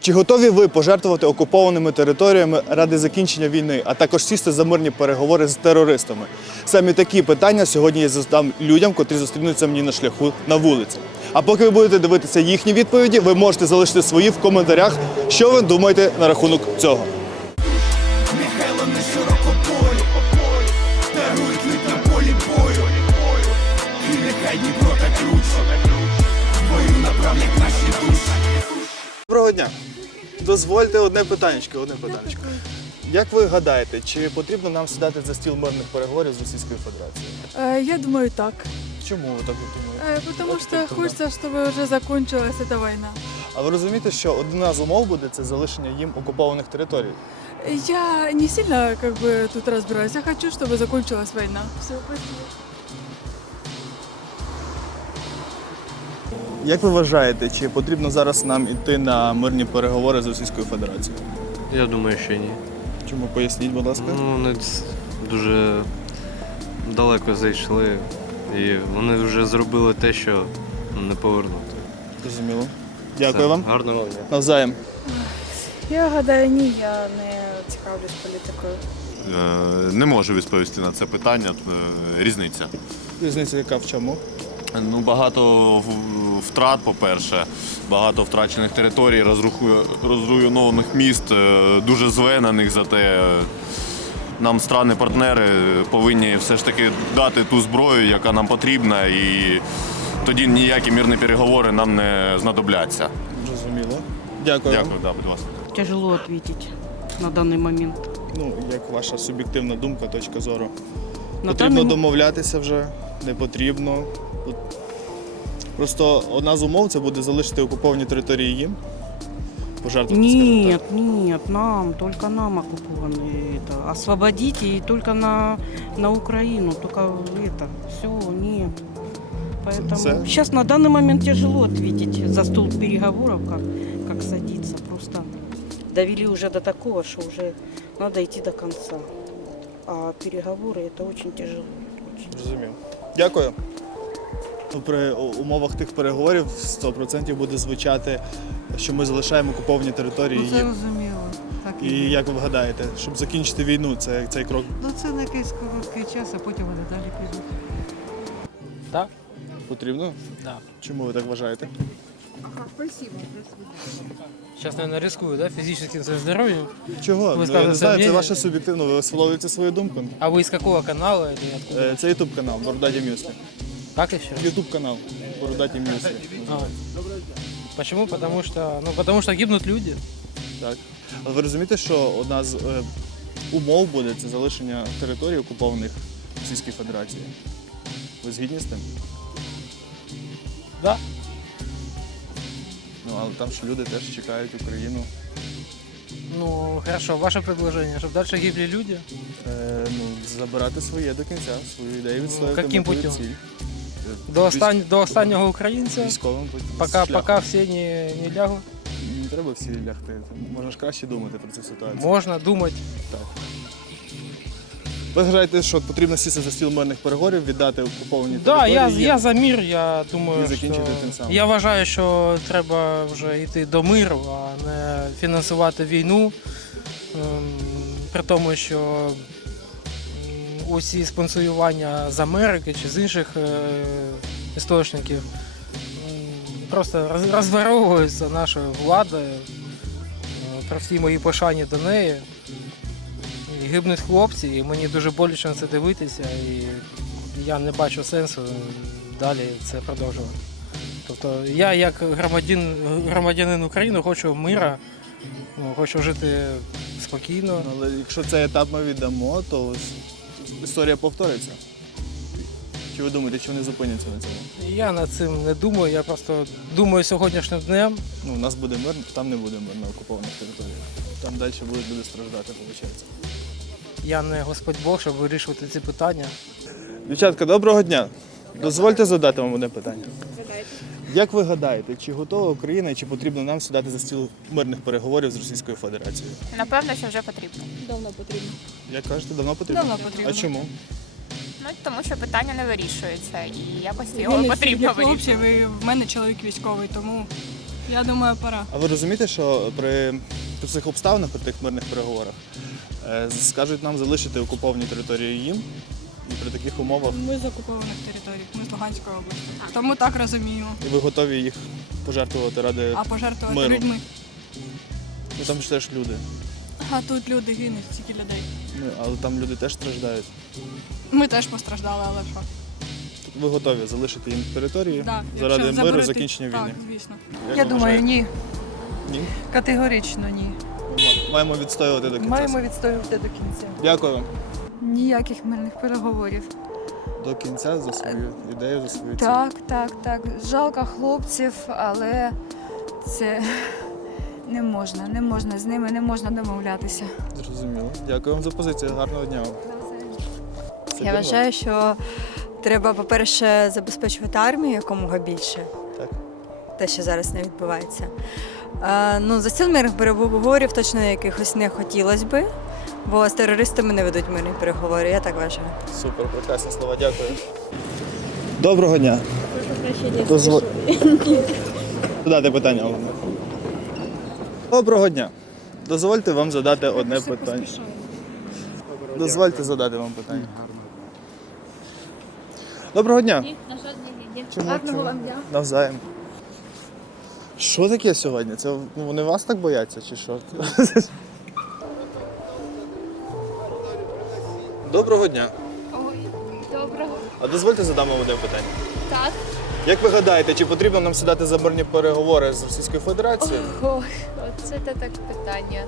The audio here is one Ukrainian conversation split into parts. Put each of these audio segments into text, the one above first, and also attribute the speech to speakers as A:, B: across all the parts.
A: Чи готові ви пожертвувати окупованими територіями ради закінчення війни, а також сісти за мирні переговори з терористами? Саме такі питання сьогодні я задам людям, котрі зустрінуться мені на шляху на вулиці. А поки ви будете дивитися їхні відповіді, ви можете залишити свої в коментарях, що ви думаєте на рахунок цього.
B: Михайло на широкополі, дарують лід на полі бою. І нехай Дніпро та ключ, бою направлять наші душі.
A: Доброго дня. Дозвольте одне питаннячко. Як ви гадаєте, чи потрібно нам сідати за стіл мирних переговорів з Російською Федерацією?
C: Я думаю, так.
A: Чому ви так думаєте?
C: Потому что хочется, чтобы уже закончилась эта война.
A: А ви розумієте, що одна з умов буде – це залишення їм окупованих територій?
C: Я не сильно тут разбираюсь. Я хочу, чтобы закончилась война. Все, спасибо.
A: Як ви вважаєте, чи потрібно зараз нам йти на мирні переговори з Російською Федерацією?
D: Я думаю, що ні.
A: Чому? Поясніть, будь ласка.
D: Ну, вони дуже далеко зайшли і вони вже зробили те, що не повернути.
A: Зрозуміло. Дякую вам.
D: Гарного дня.
A: Навзаєм.
E: Я гадаю, ні, я не цікавлюсь політикою.
F: Не можу відповісти на це питання. Різниця.
A: Різниця яка в чому?
F: Ну, багато втрат, по-перше, багато втрачених територій, розруйнованих міст, дуже зведених, зате нам страни-партнери повинні все ж таки дати ту зброю, яка нам потрібна, і тоді ніякі мирні переговори нам не знадобляться.
A: Зрозуміло. Дякую.
F: Дякую, да, будь ласка.
G: Тяжело ответить на данный момент.
A: Ну, як ваша суб'єктивна думка, точка зору?
G: На
A: Потрібно
G: даний-
A: домовлятися вже? Не потрібно? Просто одна з умов – це буде залишити окуповані території їм? Пожертвувати, скажімо так.
G: Нет, нам, только нам оккупованные это. Освободите и только на Украину, только это, все, нет. Поэтому
A: Це-
G: сейчас на данный момент тяжело ответить за стол переговоров, как садиться. Просто довели уже до такого, что уже надо идти до конца. А переговоры это очень тяжело. Очень.
A: Зрозумів. Дякую. Ну, при умовах тих переговорів 100% буде звучати, що ми залишаємо окуповані території
H: Це
A: їм.
H: розуміло. Так
A: І як ви гадаєте, щоб закінчити війну, цей крок?
H: Ну це на якийсь короткий час, а потім вони далі підуть.
A: Так. Потрібно?
I: Да.
A: Чому ви так вважаєте?
I: Сейчас, наверное, рискую, да, физическим своим здоровьем.
A: Чого?
I: Ви
A: Ну, я
I: сказали
A: не знаю, це
I: мнение.
A: ваше суб'єктивно, ви висловлюєте свою думку.
I: А вы из какого канала или откуда?
A: Це ютуб канал Бородаті Мюслі.
I: Как еще?
A: Ютуб канал Бородаті Мюслі.
I: А. Почему? Потому что гибнут люди.
A: Так. Але ви розумієте, що одна з умов буде це залишення територій окупованих Російської Федерації? Ви згідні з тим?
I: Да.
A: Ну, але там ж люди теж чекають Україну.
I: Ну, хорошо, ваше предложение, чтобы дальше гибли люди.
A: Забирати своє до кінця, свою ідею відстояти.
I: яким
A: мету і
I: путем?
A: ціль.
I: До останнього українця,
A: Військовим
I: пока всі не лягуть.
A: Не треба всі лягти. Можна ж краще думати про цю ситуацію.
I: Можна думати.
A: Ви вважаєте, що потрібно сісти за стіл мирних переговорів, віддати окуповані
I: Да,
A: території?
I: я за мир, я думаю,
A: І закінчити тим
I: що...
A: самим.
I: Я вважаю, що треба вже йти до миру, а не фінансувати війну. При тому, що усі спонсорування з Америки чи з інших істочників просто розворовуються нашою владою. При всій моїй пошані до неї. І гибнуть хлопці, і мені дуже боляче на це дивитися, і я не бачу сенсу далі це продовжувати. Тобто я як громадянин України хочу мира, хочу жити спокійно.
A: Але якщо цей етап ми віддамо, то історія повториться. Чи ви думаєте, чи вони зупиняться на цьому?
I: Я над цим не думаю, я просто думаю сьогоднішнім днем.
A: Ну, у нас буде мир, там не буде мир на окупованих територіях. Там далі будуть люди страждати, виходить.
I: Я не Господь Бог, щоб вирішувати ці питання.
A: Дівчатка, доброго дня. Дозвольте задати вам одне питання. Як ви гадаєте, чи готова Україна і чи потрібно нам сідати за стіл мирних переговорів з Російською Федерацією?
E: Напевно, що вже потрібно.
C: Давно потрібно.
A: Як кажете, давно потрібно?
C: Давно потрібно.
A: А чому?
E: Ну, тому що питання не вирішується і якось його потрібно вирішити.
C: Хлопці, в мене чоловік військовий, тому Я думаю, пора.
A: А ви розумієте, що при цих обставинах, при тих мирних переговорах, скажуть нам залишити окуповані території їм? І при таких умовах
C: Ми з окупованих територій, ми з Луганської області. Тому так розуміємо.
A: і ви готові їх пожертвувати ради
C: А пожертвувати
A: миру?
C: людьми.
A: Ну там ж теж люди.
C: А тут люди гинуть, стільки людей.
A: Ну, але там люди теж страждають.
C: Ми теж постраждали, але що?
A: Тобто ви готові залишити їм території
C: Да,
A: заради
C: якщо
A: миру,
C: заберете-
A: закінчення війни?
C: Так, звісно.
A: Як
H: Я
A: ви
H: думаю,
A: вважаєте?
H: ні.
A: Ні?
H: Категорично ні.
A: Маємо відстоювати до кінця.
H: Маємо відстоювати до кінця.
A: Дякую.
E: Ніяких мирних переговорів.
A: До кінця за свою ідею, за свою ціль.
E: Так. Жалко хлопців, але це не можна, з ними не можна домовлятися.
A: Зрозуміло. Дякую вам за позицію. Гарного дня вам. Це
J: Я
A: вірно?
J: вважаю, що треба, по-перше, забезпечувати армію якомога більше,
A: Так.
J: те, що зараз не відбувається. За стіл мирних переговорів точно якихось не хотілося би, бо з терористами не ведуть мирні переговори, я так вважаю.
A: Супер, прекрасні слова, дякую. Доброго дня. Задати питання головне. Доброго дня. Дозвольте вам задати одне питання. Дозвольте задати вам питання. Доброго дня.
K: Ні, на жодній лінії.
A: Чому?
K: Гарного вам дня.
A: Навзаєм. Що таке сьогодні? Це вони вас так бояться чи що? Доброго дня.
K: Ой, доброго.
A: А дозвольте задам вам одне питання.
K: Так.
A: Як ви гадаєте, чи потрібно нам сідати за мирні переговори з Російською Федерацією?
K: Ой, оце те так питання.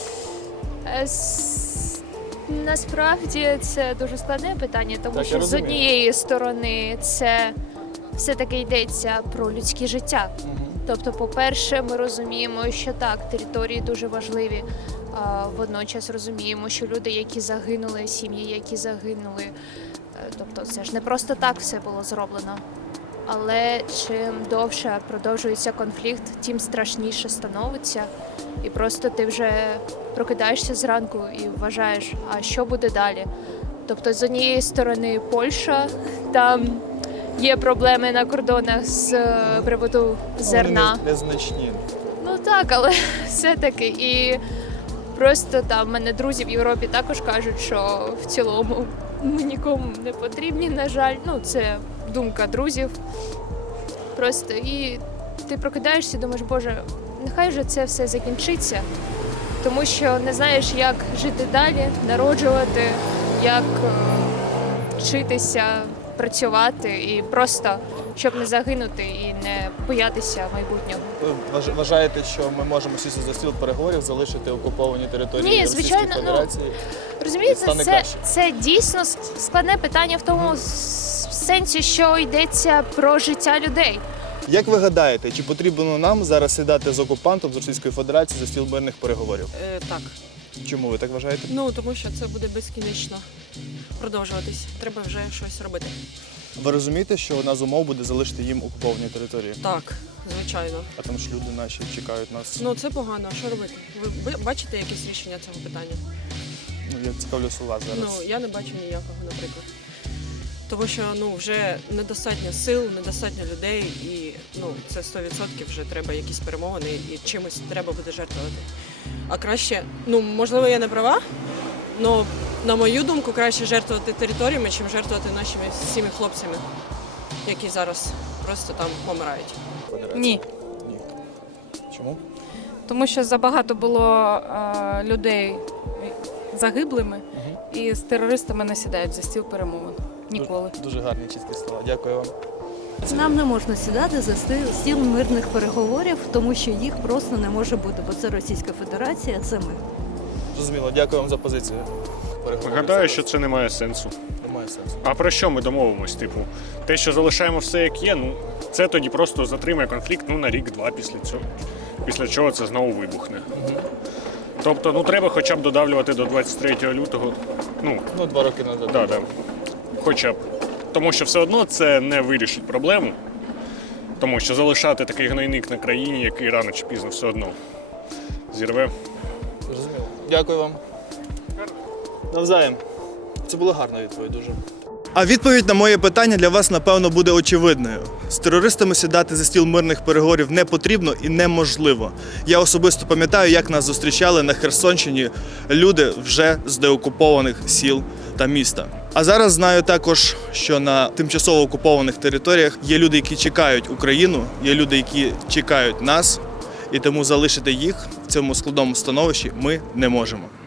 K: Насправді це дуже складне питання, тому
A: Так, я
K: що з
A: розумію.
K: однієї сторони це все-таки йдеться про людське життя. Тобто, по-перше, ми розуміємо, що так, території дуже важливі. Водночас розуміємо, що люди, які загинули, сім'ї, які загинули, тобто це ж не просто так все було зроблено. Але чим довше продовжується конфлікт, тим страшніше становиться. І просто ти вже прокидаєшся зранку і вважаєш, а що буде далі. Тобто, з однієї сторони Польща, там є проблеми на кордонах з приводу зерна.
A: Вони незначні.
K: Ну так, але все-таки. І просто там в мене друзі в Європі також кажуть, що в цілому ми нікому не потрібні, на жаль. Ну, це думка друзів. Просто і ти прокидаєшся і думаєш, Боже, нехай же це все закінчиться, тому що не знаєш, як жити далі, народжувати, як вчитися, працювати і просто, щоб не загинути і не боятися майбутнього.
A: Ви вважаєте, що ми можемо сісти за стіл переговорів, залишити окуповані території
K: Ні,
A: Російської
K: звичайно, ну,
A: Федерації?
K: Розумієте,
A: стане
K: це,
A: краще.
K: це дійсно складне питання в тому сенсі, що йдеться про життя людей.
A: Як ви гадаєте, чи потрібно нам зараз сідати з окупантом з Російської Федерації за стіл мирних переговорів?
L: Так.
A: Чому ви так вважаєте?
L: Ну, тому що це буде безкінечно продовжуватись. Треба вже щось робити.
A: Ви розумієте, що одна з умов буде залишити їм окуповані території?
L: Так, звичайно.
A: А там ж люди наші чекають нас.
L: Ну, це погано. Що робити? Ви бачите якесь рішення цього питання?
A: Ну, я цікавлюсь у вас зараз.
L: Ну, я не бачу ніякого, наприклад. Тому що вже недостатньо сил, недостатньо людей, і це 100% вже треба якісь перемовини і чимось треба буде жертвувати. А краще, можливо, я не права, але на мою думку, краще жертвувати територіями, чим жертвувати нашими всіми хлопцями, які зараз просто там помирають.
E: Ні.
A: Ні. Чому?
E: Тому що забагато було людей загиблими, і з терористами не сідають за стіл перемовин. Ніколи.
A: Дуже гарні, чіткі слова. Дякую вам.
M: Нам не можна сідати за стіл мирних переговорів, тому що їх просто не може бути, бо це Російська Федерація, це ми.
A: Зрозуміло, дякую вам за позицію.
N: Гадаю, що це не має сенсу.
A: Немає сенсу.
N: А про що ми домовимось? Типу, те, що залишаємо все як є, це тоді просто затримає конфлікт на рік-два після цього. Після чого це знову вибухне. Тобто, треба хоча б додавлювати до 23 лютого.
A: 2 роки назад.
N: Да. Хоча б. Тому що все одно це не вирішить проблему. Тому що залишати такий гнойник на країні, який рано чи пізно все одно зірве.
A: Зрозуміло. Дякую вам. Навзаєм. Це була гарна відповідь дуже. А відповідь на моє питання для вас, напевно, буде очевидною. З терористами сідати за стіл мирних переговорів не потрібно і неможливо. Я особисто пам'ятаю, як нас зустрічали на Херсонщині люди вже з деокупованих сіл та міста. А зараз знаю також, що на тимчасово окупованих територіях є люди, які чекають Україну, є люди, які чекають нас, і тому залишити їх в цьому складному становищі ми не можемо.